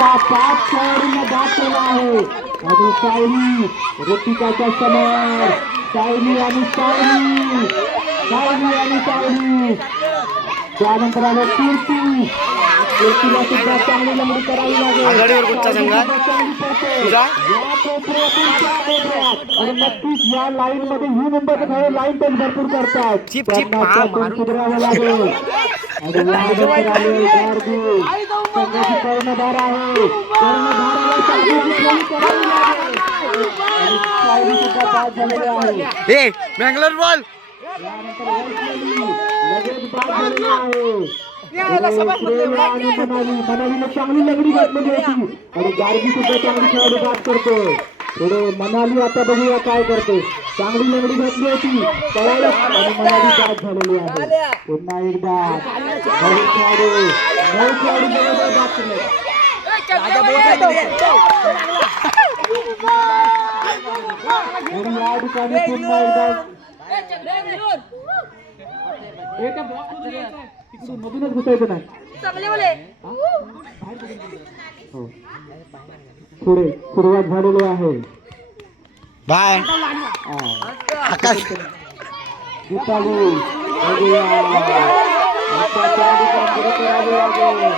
चा पाच खेळाडूंना बाद केला आहे? आणि सायली ऋतिकाच्या समोर. सायली आणि सायली सायली आणि सायली त्यानंतर आलं कीर्ती. कीर्तीला सुद्धा चांगली लंगडी करावी लागेल. तुझा? नक्कीच या लाईन मध्ये ही मुंबईचे खेळाडू लाईन टच भरपूर करतात चिप, चिप, त्यांना पा, त्यातून मारून कर्णधार आहे आहे ए बँगलोर बॉल लगेच बाद झालेली आहे मनाली चांगली लंगडी घातलेली होती आणि गार्गी सुद्धा चांगली खेळाडू बाद करतो पुढे मनाली आता बघूया काय करते चांगली लंगडी घातली होती आणि मनाली बाद झालेली आहे पुन्हा एकदा नऊ खेळाडू नऊ खेळाडू बरोबर बाद केले आणि या ठिकाणी पुन्हा एकदा एका बॉक्समध्ये यायचं आहे. तिकडून मधूनच घुसायचं नाही चांगले बोले हो. पुढे सुरुवात झालेली आहे बाय हा. आकाश दीपाली बघूया. आता त्या ठिकाणी पुढे करावे लागेल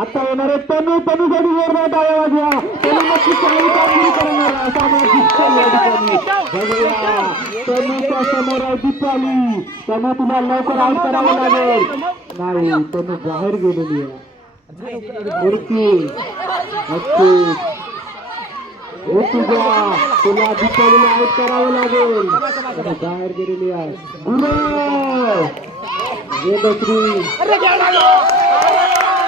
आता येणार आहे तनू तनूसाठी जोरदार टाळ्या वाजवा नक्की चांगली कामगिरी करणार आहे. असा मला दिसतोय या ठिकाणी बघूया समोर आहे दीपाली. तनु तुला लवकर आउट करावं लागेल. नाही तनु बाहेर गेलेली आहे. मूर्ती. नक्की. हो तुझ्या. तुला दीपालीला आउट करावं लागेल. बाहेर गेलेली आहे. गुरु! जय आणि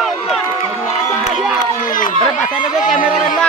कॅमेरामॅनला बसायला दे. अरे बसायला दे कॅमेरामॅनला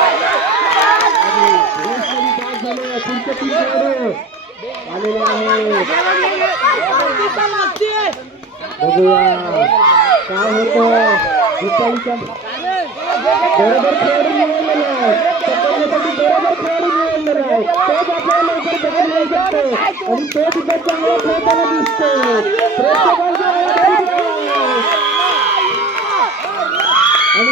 पुढचे तीन खेळाडू आलेले आहेत बघूया. काय होतं? दीपालीच्या बरोबर खेळाडू निवडलेला आहे. पकडण्यासाठी बरोबर खेळाडू निवडलेला आहे. तोच आपल्याला लवकर बघायला येऊ शकतो. आणि तो सुद्धा चांगला खेळताना दिसतो. प्रेक्षकांचा आणि